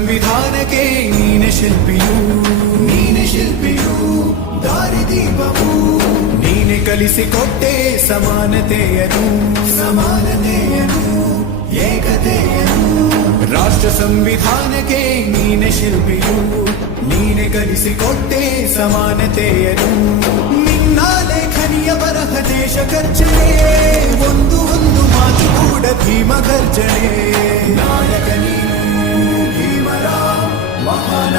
ಸಂವಿಧಾನಕ್ಕೆ ನೀನೆ ಶಿಲ್ಪಿಯು ದಾರಿದೀಪವು ನೀನೆ ಕಲಿಸಿಕೊಟ್ಟೆ ಸಮಾನತೆಯನು ಏಕತೆಯನು ರಾಷ್ಟ್ರ ಸಂವಿಧಾನಕ್ಕೆ ನೀನೆ ಶಿಲ್ಪಿಯು ನೀನೆ ಕಲಿಸಿಕೊಟ್ಟೆ ಸಮಾನತೆಯನು ನಿನ್ನ ಲೇಖನಿಯ ಬರಹ ದೇಶ ಗರ್ಜನೆ ಒಂದು ಮಾತು ಕೂಡ ಭೀಮ ಗರ್ಜನೆ ನಾಯಕ ನೀನು ಭೀಮರ ಮಹಾನ